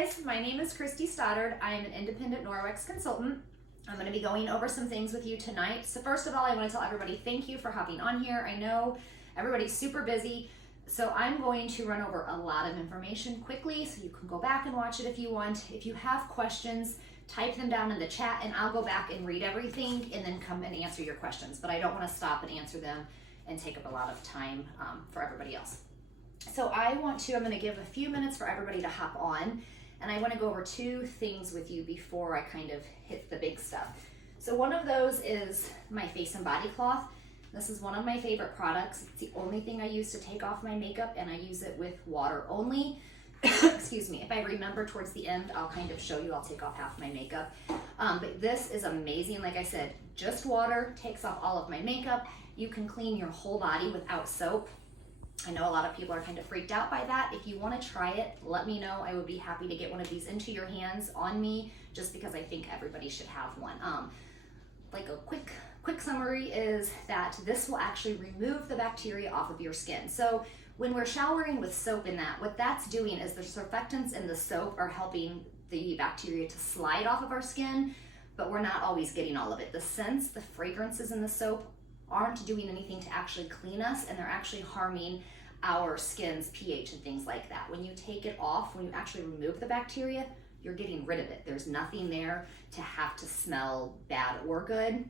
guys, my name is Christy Stoddard. I am an independent Notwex consultant. I'm going to be going over some things with you tonight. So first of all, I want to tell everybody thank you for hopping on here. I know everybody's super busy, so I'm going to run over a lot of information quickly so you can go back and watch it if you want. If you have questions, type them down in the chat and I'll go back and read everything and then come and answer your questions. But I don't want to stop and answer them and take up a lot of time for everybody else. So I'm going to give a few minutes for everybody to hop on, and I want to go over two things with you before I kind of hit the big stuff. So one of those is my face and body cloth. This is one of my favorite products. It's the only thing I use to take off my makeup, and I use it with water only. Excuse me, if I remember towards the end, I'll kind of show you. I'll take off half my makeup. But this is amazing. Like I said, just water takes off all of my makeup. You can clean your whole body without soap. I know a lot of people are kind of freaked out by that. If you want to try it, let me know. I would be happy to get one of these into your hands on me, just because I think everybody should have one. Like a quick summary is that this will actually remove the bacteria off of your skin. So when we're showering with soap in that, what that's doing is the surfactants in the soap are helping the bacteria to slide off of our skin, but we're not always getting all of it. The scents, the fragrances in the soap aren't doing anything to actually clean us, and they're actually harming our skin's pH and things like that. When you take it off, when you actually remove the bacteria, you're getting rid of it. There's nothing there to have to smell bad or good.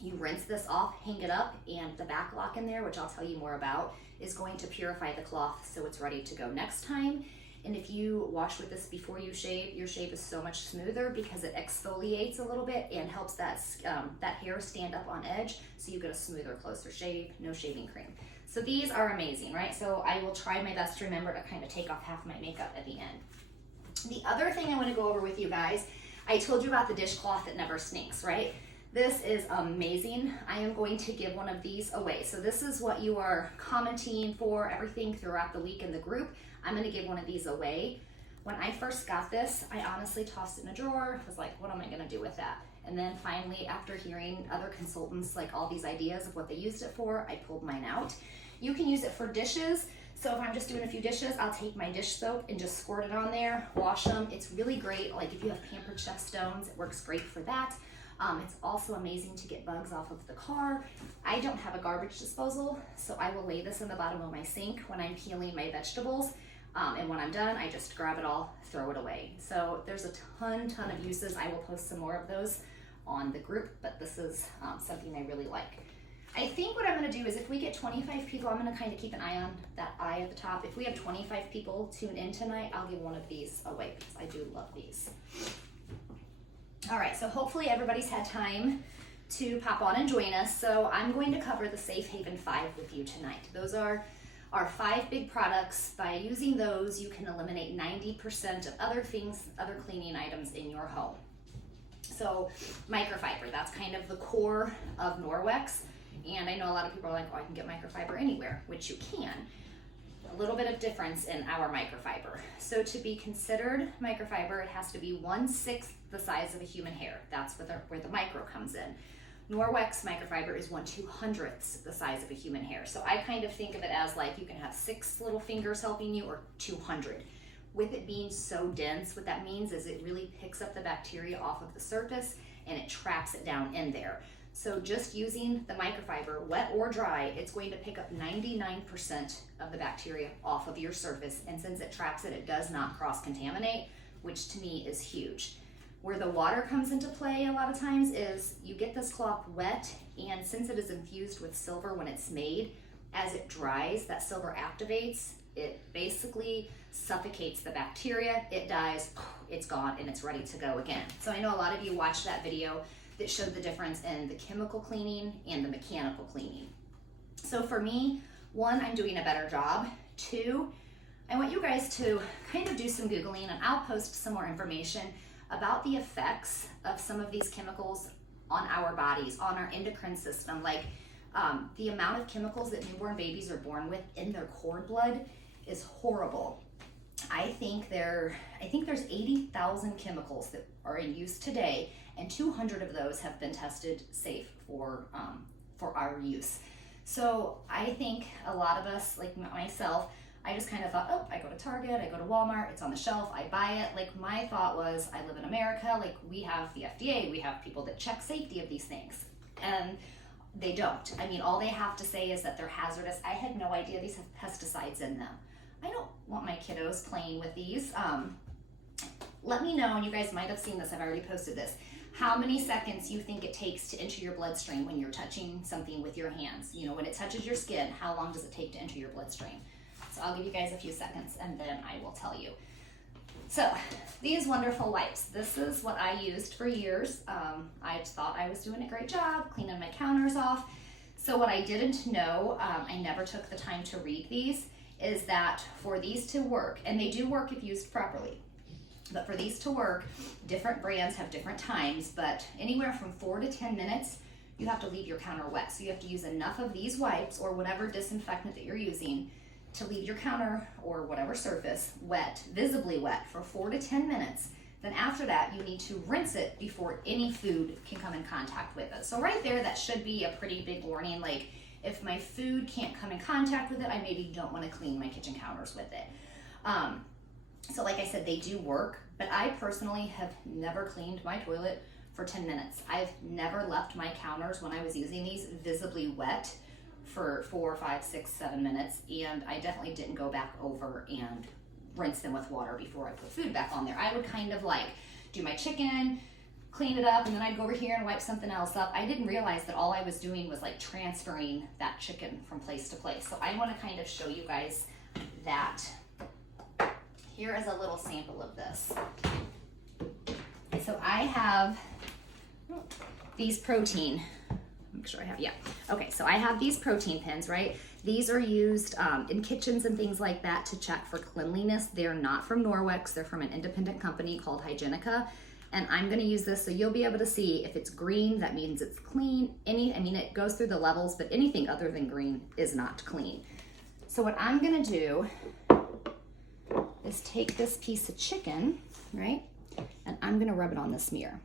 You rinse this off, hang it up, and the back lock in there, which I'll tell you more about, is going to purify the cloth so it's ready to go next time. And if you wash with this before you shave, your shave is so much smoother because it exfoliates a little bit and helps that hair stand up on edge, so you get a smoother, closer shave, no shaving cream. So these are amazing, right? So I will try my best to remember to kind of take off half my makeup at the end. The other thing I want to go over with you guys, I told you about the dishcloth that never stinks, right? This is amazing. I am going to give one of these away. So this is what you are commenting for everything throughout the week in the group. I'm going to give one of these away. When I first got this, I honestly tossed it in a drawer. I was like, what am I going to do with that? And then finally, after hearing other consultants, like all these ideas of what they used it for, I pulled mine out. You can use it for dishes. So if I'm just doing a few dishes, I'll take my dish soap and just squirt it on there, wash them. It's really great. Like if you have pampered chef stones, it works great for that. It's also amazing to get bugs off of the car. I don't have a garbage disposal, so I will lay this in the bottom of my sink when I'm peeling my vegetables. And when I'm done, I just grab it all, throw it away. So there's a ton of uses. I will post some more of those on the group, but this is something I really like. I think what I'm going to do is if we get 25 people, I'm going to kind of keep an eye on that eye at the top. If we have 25 people tune in tonight, I'll give one of these away because I do love these. All right, so hopefully everybody's had time to pop on and join us. So I'm going to cover the Safe Haven 5 with you tonight. Those are our 5 big products. By using those, you can eliminate 90% of other things, other cleaning items in your home. So microfiber, that's kind of the core of Notwex. And I know a lot of people are like, oh, I can get microfiber anywhere, which you can. A little bit of difference in our microfiber. So to be considered microfiber, it has to be 1/6 the size of a human hair. That's where the micro comes in. Notwex microfiber is 1/200th the size of a human hair. So I kind of think of it as like you can have 6 little fingers helping you or 200. With it being so dense, what that means is it really picks up the bacteria off of the surface and it traps it down in there. So just using the microfiber, wet or dry, it's going to pick up 99% of the bacteria off of your surface. And since it traps it, it does not cross-contaminate, which to me is huge. Where the water comes into play a lot of times is you get this cloth wet, and since it is infused with silver when it's made, as it dries, that silver activates. It basically suffocates the bacteria, it dies, it's gone, and it's ready to go again. So I know a lot of you watched that video that showed the difference in the chemical cleaning and the mechanical cleaning. So for me, 1, I'm doing a better job. 2, I want you guys to kind of do some Googling, and I'll post some more information about the effects of some of these chemicals on our bodies, on our endocrine system. Like the amount of chemicals that newborn babies are born with in their cord blood is horrible. I think there's 80,000 chemicals that are in use today, and 200 of those have been tested safe for our use. So I think a lot of us, like myself, I just kind of thought, oh, I go to Target, I go to Walmart, it's on the shelf, I buy it. Like, my thought was, I live in America, like, we have the FDA, we have people that check safety of these things. And they don't. I mean, all they have to say is that they're hazardous. I had no idea these have pesticides in them. I don't want my kiddos playing with these. Let me know, and you guys might have seen this, I've already posted this, how many seconds you think it takes to enter your bloodstream when you're touching something with your hands. You know, when it touches your skin, how long does it take to enter your bloodstream? So I'll give you guys a few seconds and then I will tell you. So these wonderful wipes, this is what I used for years. I thought I was doing a great job cleaning my counters off. So what I didn't know, I never took the time to read these, is that for these to work, and they do work if used properly, but for these to work, different brands have different times, but anywhere from 4 to 10 minutes, you have to leave your counter wet. So you have to use enough of these wipes or whatever disinfectant that you're using to leave your counter or whatever surface wet, visibly wet, for 4 to 10 minutes. Then after that, you need to rinse it before any food can come in contact with it. So right there, that should be a pretty big warning. Like, if my food can't come in contact with it, I maybe don't want to clean my kitchen counters with it. So like I said, they do work, but I personally have never cleaned my toilet for 10 minutes. I've never left my counters when I was using these visibly wet for 4, 5, 6, 7 minutes, and I definitely didn't go back over and rinse them with water before I put food back on there. I would kind of like do my chicken, clean it up, and then I'd go over here and wipe something else up. I didn't realize that all I was doing was like transferring that chicken from place to place. So I want to kind of show you guys that. Here is a little sample of this. So I have these protein, make sure I have, yeah. Okay, so I have these protein pins, right? These are used in kitchens and things like that to check for cleanliness. They're not from Norwex, they're from an independent company called Hygienica. And I'm gonna use this so you'll be able to see if it's green, that means it's clean. I mean, it goes through the levels, but anything other than green is not clean. So what I'm gonna do is take this piece of chicken, right? And I'm gonna rub it on this mirror.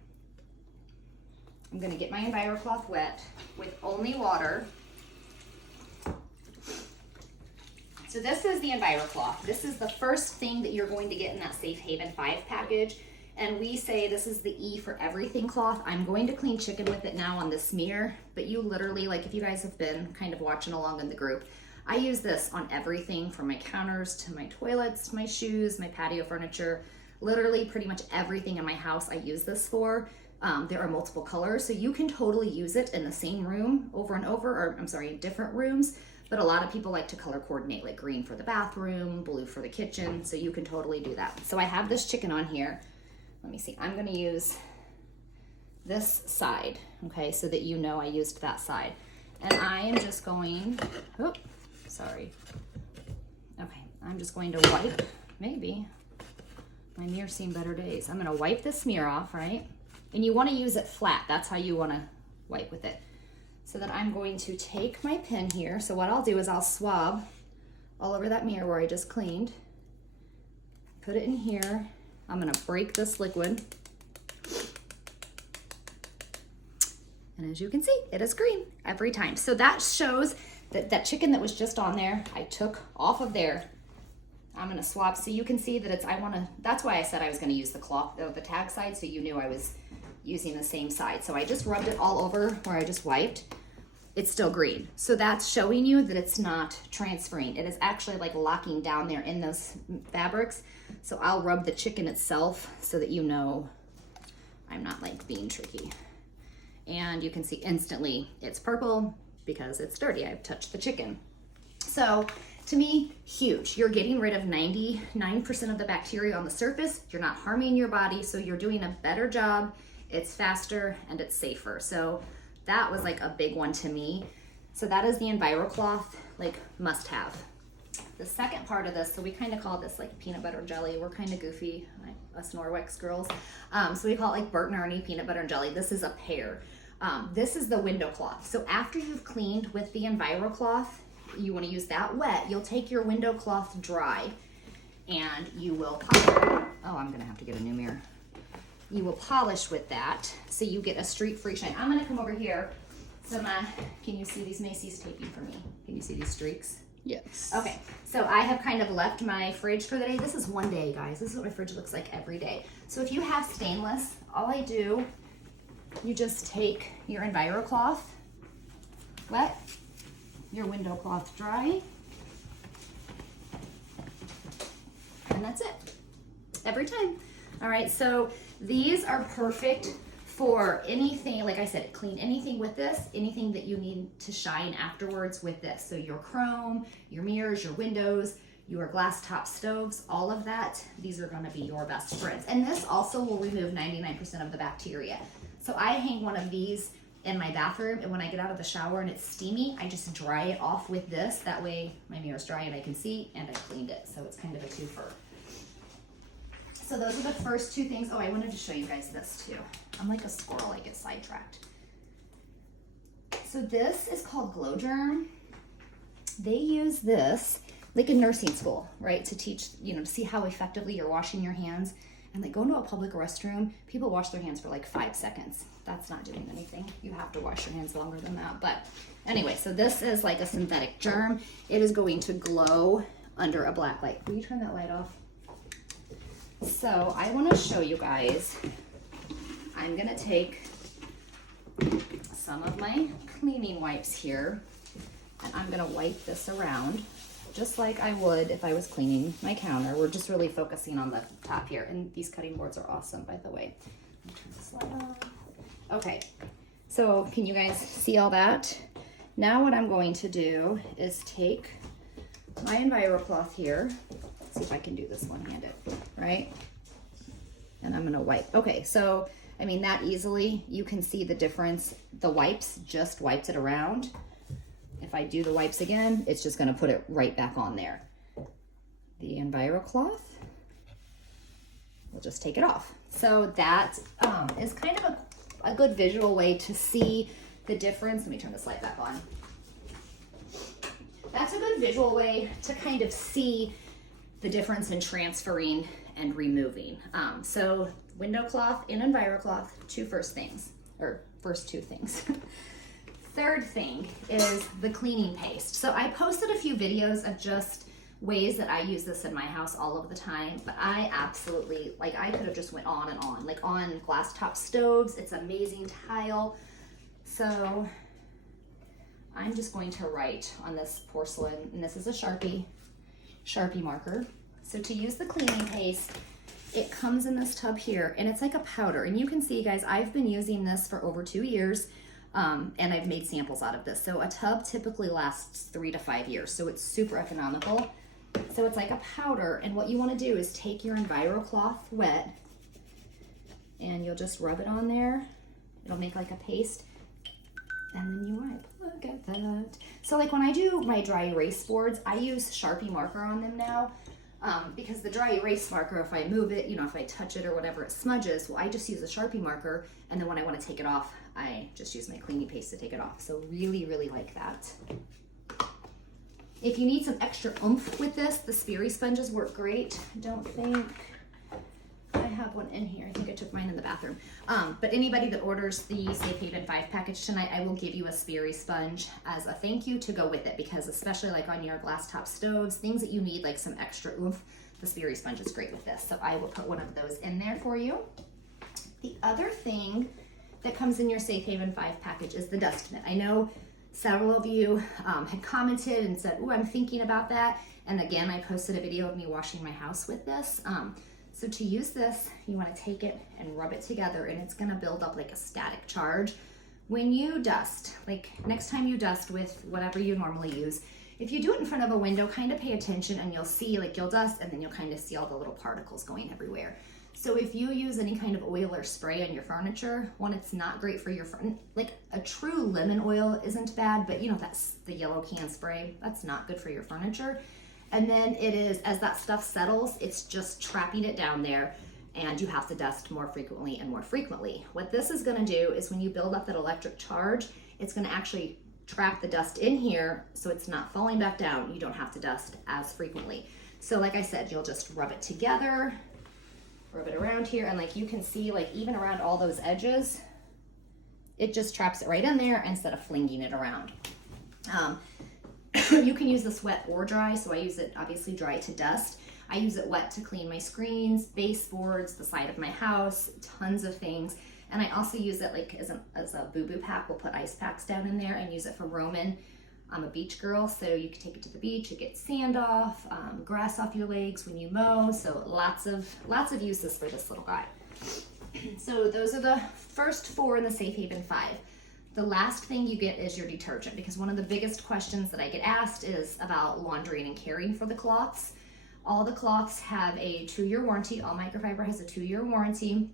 I'm gonna get my EnviroCloth wet with only water. So this is the EnviroCloth. This is the first thing that you're going to get in that Safe Haven 5 package. And we say this is the E for everything cloth. I'm going to clean chicken with it now on this mirror, but you literally, like if you guys have been kind of watching along in the group, I use this on everything from my counters to my toilets, my shoes, my patio furniture, literally pretty much everything in my house I use this for. There are multiple colors, so you can totally use it in the same room over and over, or I'm sorry, different rooms, but a lot of people like to color coordinate, like green for the bathroom, blue for the kitchen, so you can totally do that. So I have this chicken on here. Let me see, I'm gonna use this side, okay, so that you know I used that side. And I am just going, sorry. Okay, I'm just going to wipe, maybe. My mirror's seen better days. I'm gonna wipe this mirror off, right? And you wanna use it flat. That's how you wanna wipe with it. So then I'm going to take my pin here. So what I'll do is I'll swab all over that mirror where I just cleaned. Put it in here. I'm gonna break this liquid. And as you can see, it is green every time. So that shows that that chicken that was just on there, I took off of there. I'm gonna swap so you can see that it's, that's why I said I was gonna use the cloth, the tag side, so you knew I was using the same side. So I just rubbed it all over where I just wiped. It's still green. So that's showing you that it's not transferring. It is actually like locking down there in those fabrics. So I'll rub the chicken itself so that you know I'm not like being tricky. And you can see instantly it's purple because it's dirty. I've touched the chicken. So to me, huge. You're getting rid of 99% of the bacteria on the surface. You're not harming your body, so you're doing a better job. It's faster and it's safer. So that was like a big one to me. So that is the EnviroCloth, like must have. The second part of this, so we kind of call this like peanut butter and jelly. We're kind of goofy, us Norwex girls. So we call it like Bert and Ernie peanut butter and jelly. This is a pair. This is the window cloth. So after you've cleaned with the EnviroCloth, you want to use that wet, you'll take your window cloth dry and you will polish. Oh, I'm gonna have to get a new mirror. You will polish with that so you get a streak-free shine. I'm gonna come over here. So can you see these Macy's taping for me? Can you see these streaks? Yes. Okay, so I have kind of left my fridge for the day. This is one day, guys. This is what my fridge looks like every day. So if you have stainless, all I do, you just take your EnviroCloth wet, your window cloth dry, and that's it. Every time. All right, so these are perfect for anything, like I said, clean anything with this, anything that you need to shine afterwards with this. So your chrome, your mirrors, your windows, your glass top stoves, all of that, these are gonna be your best friends. And this also will remove 99% of the bacteria. So I hang one of these in my bathroom, and when I get out of the shower and it's steamy, I just dry it off with this. That way my mirror's dry and I can see, and I cleaned it. So it's kind of a twofer. So those are the first two things. Oh, I wanted to show you guys this too. I'm like a squirrel, I get sidetracked. So this is called Glow Germ. They use this like in nursing school, right? To teach, to see how effectively you're washing your hands. And like go into a public restroom, people wash their hands for like 5 seconds. That's not doing anything. You have to wash your hands longer than that. But anyway, so this is like a synthetic germ. It is going to glow under a black light. Will you turn that light off? So I want to show you guys, I'm going to take some of my cleaning wipes here, and I'm going to wipe this around just like I would if I was cleaning my counter. We're just really focusing on the top here, and these cutting boards are awesome, by the way. Let me turn this light on. Okay, so can you guys see all that? Now what I'm going to do is take my EnviroCloth here. See if I can do this one-handed, right? And I'm gonna wipe. Okay, so I mean that easily, you can see the difference. The wipes just wipes it around. If I do the wipes again, it's just gonna put it right back on there. The EnviroCloth, we'll just take it off. So that is kind of a good visual way to see the difference. Let me turn this light back on. That's a good visual way to kind of see the difference in transferring and removing. So window cloth and EnviroCloth, first two things. Third thing is the cleaning paste. So I posted a few videos of just ways that I use this in my house all of the time, but I absolutely, I could have just went on and on. Like on glass top stoves, it's amazing tile. So I'm just going to write on this porcelain, and this is a Sharpie marker. So to use the cleaning paste, it comes in this tub here, and it's like a powder. And you can see, guys, I've been using this for over 2 years, and I've made samples out of this. So a tub typically lasts 3 to 5 years, so it's super economical. So it's like a powder, and what you want to do is take your EnviroCloth wet, and you'll just rub it on there. It'll make like a paste, and then you wipe. Look at that. So like when I do my dry erase boards, I use Sharpie marker on them now, because the dry erase marker, if I move it, if I touch it or whatever, it smudges. Well, I just use a Sharpie marker, and then when I want to take it off, I just use my cleaning paste to take it off. So really, really like that. If you need some extra oomph with this, the Sperry sponges work great. I don't think I have one in here. I think I took mine in the bathroom. But anybody that orders the Safe Haven 5 package tonight, I will give you a Sperry sponge as a thank you to go with it, because especially like on your glass top stoves, things that you need like some extra oomph, the Sperry sponge is great with this. So I will put one of those in there for you. The other thing that comes in your Safe Haven 5 package is the dust mitt. I know several of you had commented and said, oh, I'm thinking about that. And again, I posted a video of me washing my house with this. So to use this, you want to take it and rub it together, and it's going to build up like a static charge. When you dust, like next time you dust with whatever you normally use, if you do it in front of a window, kind of pay attention, and you'll see, like you'll dust and then you'll kind of see all the little particles going everywhere. So if you use any kind of oil or spray on your furniture, one, it's not great for your like a true lemon oil isn't bad, but that's the yellow can spray. That's not good for your furniture. And then it is, as that stuff settles, it's just trapping it down there, and you have to dust more frequently and more frequently. What this is gonna do is when you build up that electric charge, it's gonna actually trap the dust in here so it's not falling back down. You don't have to dust as frequently. So like I said, you'll just rub it together, rub it around here, and like you can see, like even around all those edges, it just traps it right in there instead of flinging it around. You can use this wet or dry, so I use it obviously dry to dust. I use it wet to clean my screens, baseboards, the side of my house, tons of things. And I also use it like as a boo-boo pack. We'll put ice packs down in there and use it for roaming. I'm a beach girl, so you can take it to the beach. It gets sand off, grass off your legs when you mow. So lots of uses for this little guy. So those are the first 4 in the Safe Haven 5. The last thing you get is your detergent, because one of the biggest questions that I get asked is about laundering and caring for the cloths. All the cloths have a 2-year warranty. All microfiber has a 2-year warranty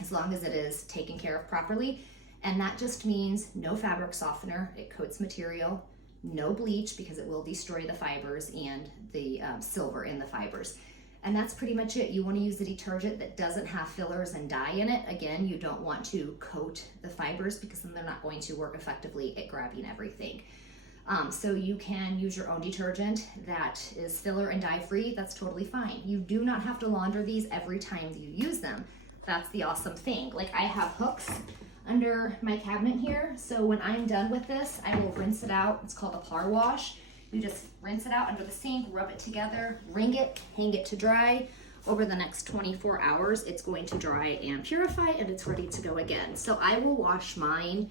as long as it is taken care of properly. And that just means no fabric softener, it coats material, no bleach because it will destroy the fibers and the silver in the fibers. And that's pretty much it. You want to use the detergent that doesn't have fillers and dye in it. Again, you don't want to coat the fibers because then they're not going to work effectively at grabbing everything. So you can use your own detergent that is filler and dye free. That's totally fine. You do not have to launder these every time you use them. That's the awesome thing. Like, I have hooks under my cabinet here. So when I'm done with this, I will rinse it out. It's called a par wash. You just rinse it out under the sink, rub it together, wring it, hang it to dry. Over the next 24 hours, it's going to dry and purify, and it's ready to go again. So I will wash mine.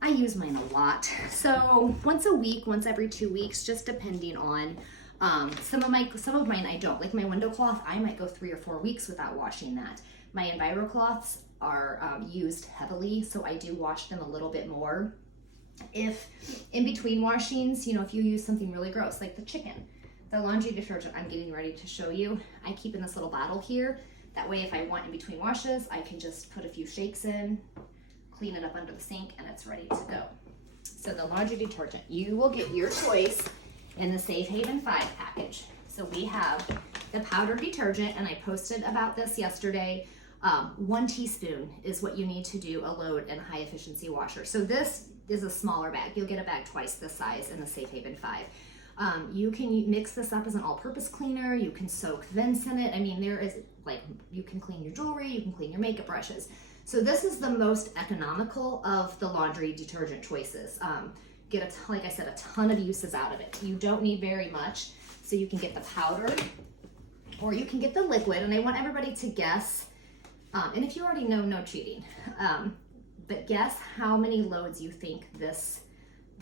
I use mine a lot. So once a week, once every 2 weeks, just depending on some of mine I don't. Like my window cloth, I might go 3 or 4 weeks without washing that. My Enviro cloths are used heavily, so I do wash them a little bit more. If in between washings, you know, if you use something really gross, like the chicken, the laundry detergent I'm getting ready to show you, I keep in this little bottle here. That way, if I want in between washes, I can just put a few shakes in, clean it up under the sink, and it's ready to go. So the laundry detergent, you will get your choice in the Safe Haven 5 package. So we have the powdered detergent, and I posted about this yesterday. 1 teaspoon is what you need to do a load in a high efficiency washer. So this is a smaller bag. You'll get a bag twice this size in the Safe Haven 5. You can mix this up as an all-purpose cleaner. You can soak vents in it. I mean, there is, like, you can clean your jewelry, you can clean your makeup brushes. So this is the most economical of the laundry detergent choices. Get, like I said, a ton of uses out of it. You don't need very much. So you can get the powder or you can get the liquid. And I want everybody to guess, and if you already know, no cheating, but guess how many loads you think this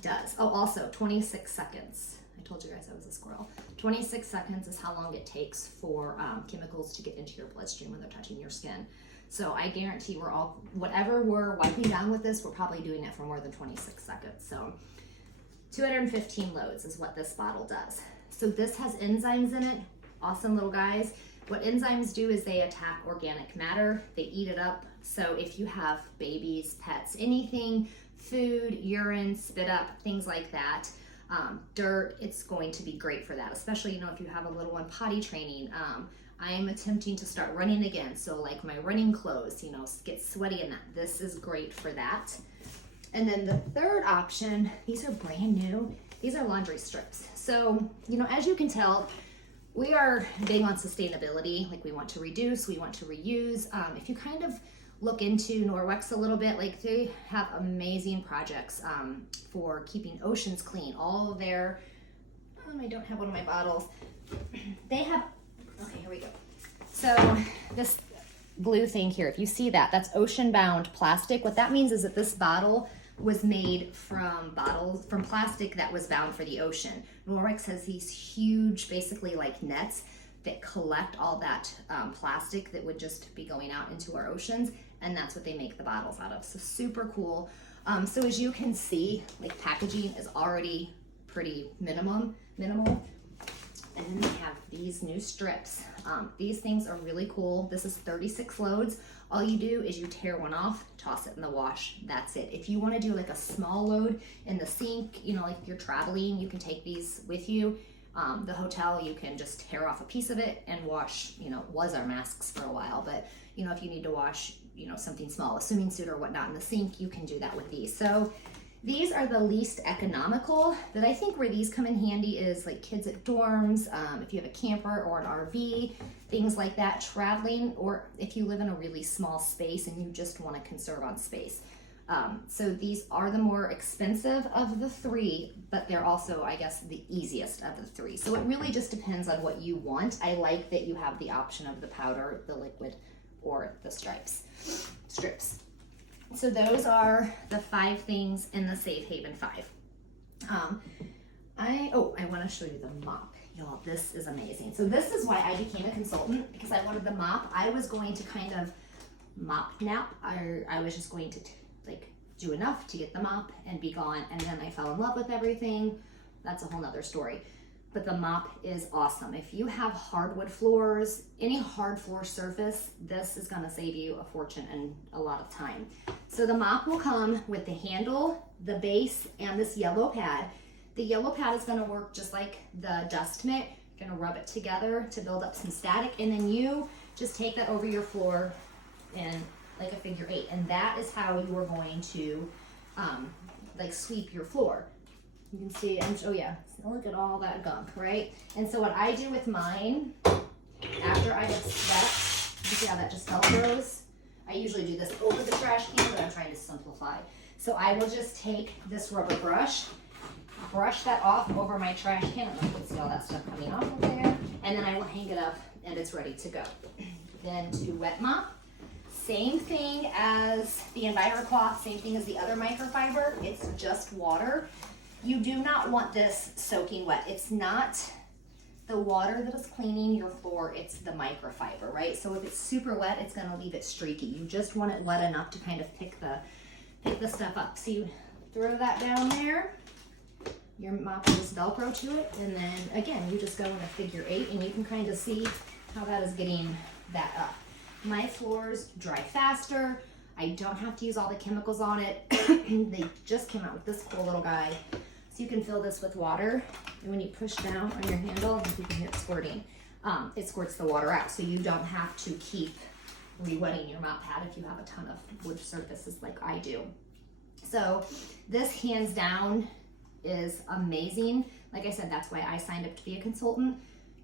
does. Oh, also 26 seconds. I told you guys I was a squirrel. 26 seconds is how long it takes for chemicals to get into your bloodstream when they're touching your skin. So I guarantee whatever we're wiping down with this, we're probably doing it for more than 26 seconds. So 215 loads is what this bottle does. So this has enzymes in it, awesome little guys. What enzymes do is they attack organic matter, they eat it up. So if you have babies, pets, anything, food, urine, spit up, things like that, dirt, it's going to be great for that, especially, you know, if you have a little one potty training. I am attempting to start running again. So like my running clothes, you know, get sweaty in that. This is great for that. And then the third option, these are brand new. These are laundry strips. So, you know, as you can tell, we are big on sustainability. Like we want to reduce, we want to reuse. If you kind of look into Notwex a little bit, like they have amazing projects for keeping oceans clean. All of their, I don't have one of my bottles. They have, okay, here we go. So this blue thing here, if you see that, that's ocean bound plastic. What that means is that this bottle was made from plastic that was bound for the ocean. Notwex has these huge, basically like nets that collect all that plastic that would just be going out into our oceans, and that's what they make the bottles out of. So super cool. So as you can see, like packaging is already pretty minimal. And then they have these new strips. These things are really cool. This is 36 loads. All you do is you tear one off, toss it in the wash. That's it. If you want to do like a small load in the sink, you know, like if you're traveling, you can take these with you. The hotel, you can just tear off a piece of it and wash, you know, was our masks for a while, but you know, if you need to wash, you know, something small, a swimming suit or whatnot in the sink, you can do that with these. So these are the least economical, but I think where these come in handy is like kids at dorms, if you have a camper or an RV, things like that, traveling, or if you live in a really small space and you just want to conserve on space. So these are the more expensive of the three, but they're also, I guess, the easiest of the three. So it really just depends on what you want. I like that you have the option of the powder, the liquid, or the strips. So those are the 5 things in the Safe Haven 5. I want to show you the mop. Y'all, this is amazing. So this is why I became a consultant, because I wanted the mop. I was going to kind of mop nap. I was just going to do enough to get the mop and be gone, and then I fell in love with everything. That's a whole nother story. But the mop is awesome. If you have hardwood floors, any hard floor surface, this is gonna save you a fortune and a lot of time. So the mop will come with the handle, the base, and this yellow pad. The yellow pad is gonna work just like the dust mitt. You're gonna rub it together to build up some static, and then you just take that over your floor in like a figure 8, and that is how you are going to sweep your floor. You can see, oh yeah, look at all that gunk, right? And so what I do with mine, after I have swept, you see how that just velcros? I usually do this over the trash can, but I'm trying to simplify. So I will just take this rubber brush that off over my trash can. I don't know if you can see all that stuff coming off of there. And then I will hang it up and it's ready to go. Then to wet mop, same thing as the EnviroCloth, same thing as the other microfiber. It's just water. You do not want this soaking wet. It's not the water that is cleaning your floor, it's the microfiber, right? So if it's super wet, it's gonna leave it streaky. You just want it wet enough to kind of pick the stuff up. So you throw that down there, your mop will just Velcro to it, and then again, you just go in a figure 8, and you can kind of see how that is getting that up. My floors dry faster. I don't have to use all the chemicals on it. They just came out with this cool little guy. So you can fill this with water, and when you push down on your handle, you can hear it squirting. It squirts the water out, so you don't have to keep re-wetting your mop pad if you have a ton of wood surfaces like I do. So this hands down is amazing. Like I said, that's why I signed up to be a consultant.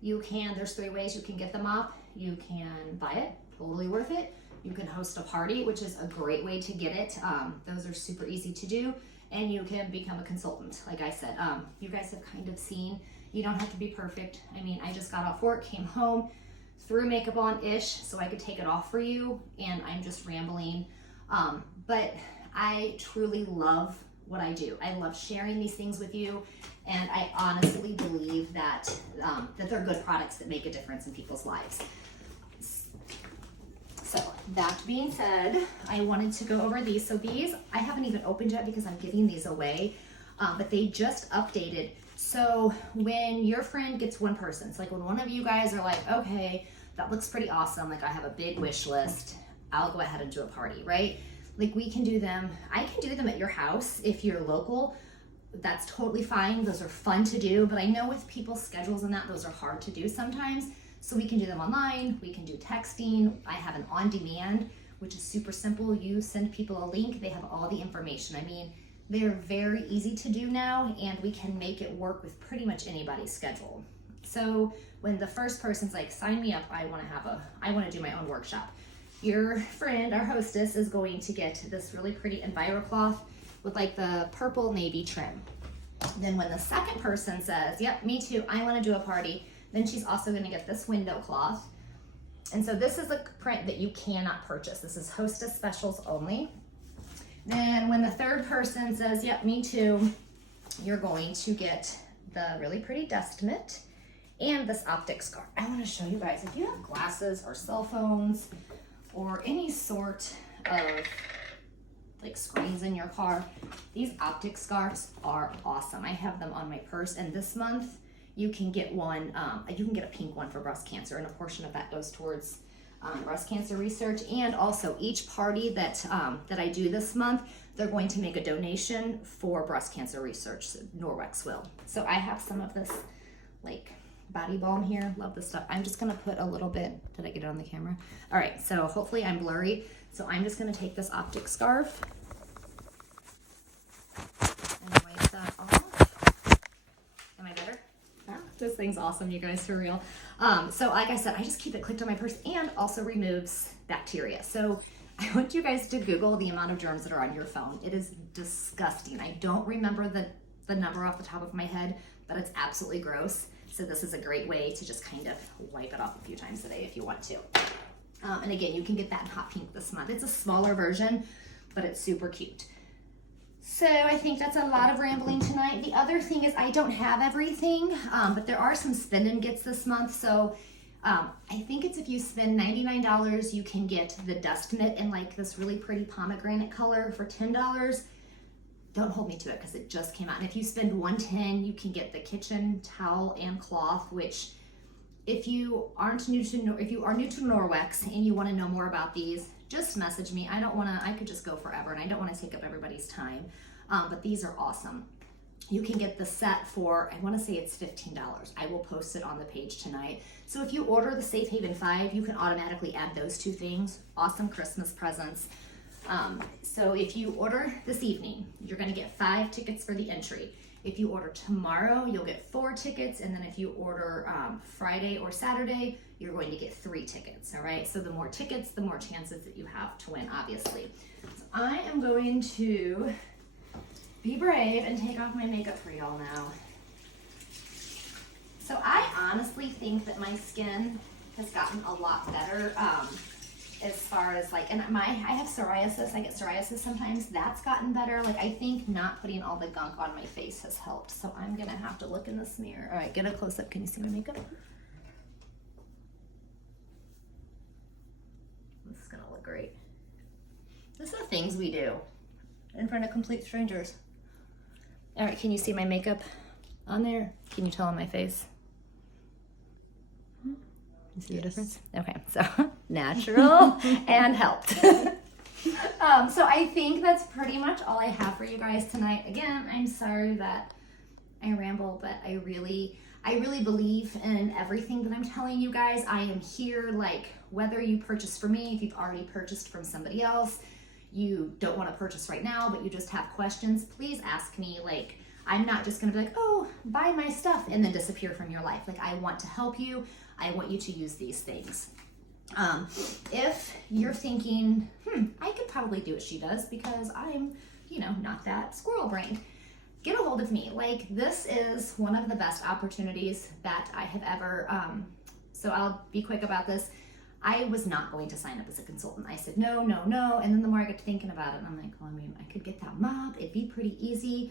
There's 3 ways you can get the mop. You can buy it, totally worth it. You can host a party, which is a great way to get it. Those are super easy to do. And you can become a consultant. Like I said, you guys have kind of seen, you don't have to be perfect. I mean, I just got off work, came home, threw makeup on-ish so I could take it off for you, and I'm just rambling. But I truly love what I do. I love sharing these things with you, and I honestly believe that, that they're good products that make a difference in people's lives. So that being said, I wanted to go over these. So these I haven't even opened yet because I'm giving these away, but they just updated. So when your friend gets one person, it's like when one of you guys are like, okay, that looks pretty awesome. Like I have a big wish list. I'll go ahead and do a party, right? Like we can do them. I can do them at your house if you're local. That's totally fine. Those are fun to do, but I know with people's schedules and that, those are hard to do sometimes. So we can do them online, we can do texting. I have an on-demand, which is super simple. You send people a link, they have all the information. I mean, they're very easy to do now, and we can make it work with pretty much anybody's schedule. So when the first person's like, sign me up, I wanna do my own workshop. Your friend, our hostess, is going to get this really pretty EnviroCloth with like the purple navy trim. Then when the second person says, yep, me too, I wanna do a party, then she's also gonna get this window cloth. And so this is a print that you cannot purchase. This is hostess specials only. Then when the third person says, yep, me too, you're going to get the really pretty dust mitt and this optic scarf. I wanna show you guys, if you have glasses or cell phones or any sort of like screens in your car, these optic scarves are awesome. I have them on my purse, and this month, you can get one, you can get a pink one for breast cancer, and a portion of that goes towards breast cancer research. And also each party that I do this month, they're going to make a donation for breast cancer research. So Notwex will. So I have some of this like body balm here. Love this stuff. I'm just gonna put a little bit, did I get it on the camera? All right, so hopefully I'm blurry. So I'm just gonna take this optic scarf and wipe that off. Am I better? This thing's awesome, you guys, for real. So like I said, I just keep it clicked on my purse, and also removes bacteria. So I want you guys to Google the amount of germs that are on your phone. It is disgusting. I don't remember the number off the top of my head, but it's absolutely gross. So this is a great way to just kind of wipe it off a few times a day if you want to. And again, you can get that in hot pink this month. It's a smaller version, but it's super cute. So I think that's a lot of rambling tonight. The other thing is I don't have everything, but there are some spend and gets this month. So I think it's if you spend $99, you can get the dust mitt in like this really pretty pomegranate color for $10. Don't hold me to it because it just came out. And if you spend $110, you can get the kitchen towel and cloth, which if you are new to Norwex and you want to know more about these, just message me. I could just go forever and I don't want to take up everybody's time. But these are awesome. You can get the set for, I want to say it's $15. I will post it on the page tonight. So if you order the Safe Haven 5, you can automatically add those two things. Awesome Christmas presents. So if you order this evening, you're going to get 5 tickets for the entry. If you order tomorrow, you'll get 4 tickets. And then if you order Friday or Saturday, you're going to get 3 tickets. All right. So the more tickets, the more chances that you have to win, obviously. So I am going to be brave and take off my makeup for y'all now. So I honestly think that my skin has gotten a lot better as far as like, and I have psoriasis. I get psoriasis sometimes. That's gotten better. Like I think not putting all the gunk on my face has helped. So I'm going to have to look in this mirror. All right, get a close up. Can you see my makeup? This is going to look great. This is the things we do in front of complete strangers. All right, can you see my makeup on there? Can you tell on my face? You see the difference? Okay, so natural and helped. So I think that's pretty much all I have for you guys tonight. Again, I'm sorry that I ramble, but I really believe in everything that I'm telling you guys. I am here, like, whether you purchase from me, if you've already purchased from somebody else, you don't want to purchase right now, but you just have questions, please ask me. Like, I'm not just going to be like, oh, buy my stuff and then disappear from your life. Like, I want to help you. I want you to use these things. If you're thinking, I could probably do what she does because I'm, not that squirrel brained, get a hold of me. Like, this is one of the best opportunities that I have ever, so I'll be quick about this. I was not going to sign up as a consultant. I said, no. And then the more I get to thinking about it, I'm like, well, I could get that mop. It'd be pretty easy.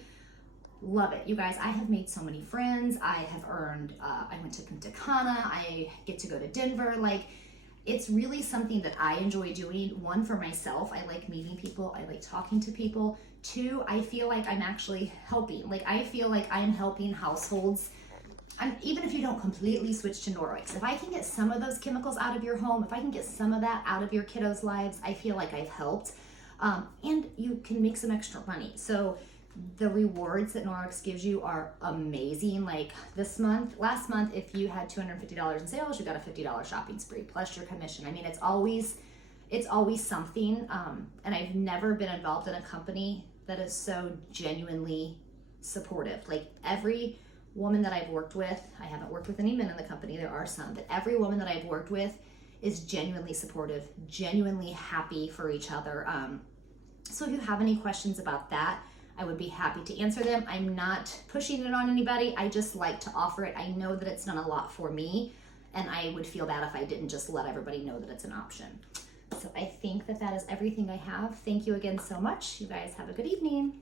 Love it. You guys, I have made so many friends. I have earned, I went to Punta Cana. I get to go to Denver. Like, it's really something that I enjoy doing. 1, for myself. I like meeting people. I like talking to people. 2, I feel like I'm actually helping. Like, I feel like I'm helping households. Even if you don't completely switch to Norwex, if I can get some of those chemicals out of your home, if I can get some of that out of your kiddos' lives, I feel like I've helped. And you can make some extra money. So the rewards that Norwex gives you are amazing. Like last month, if you had $250 in sales, you got a $50 shopping spree plus your commission. I mean, it's always something. And I've never been involved in a company that is so genuinely supportive. Like, every woman that I've worked with, I haven't worked with any men in the company, there are some, but every woman that I've worked with is genuinely supportive, genuinely happy for each other. So if you have any questions about that, I would be happy to answer them. I'm not pushing it on anybody. I just like to offer it. I know that it's done a lot for me, and I would feel bad if I didn't just let everybody know that it's an option. So I think that is everything I have. Thank you again so much. You guys have a good evening.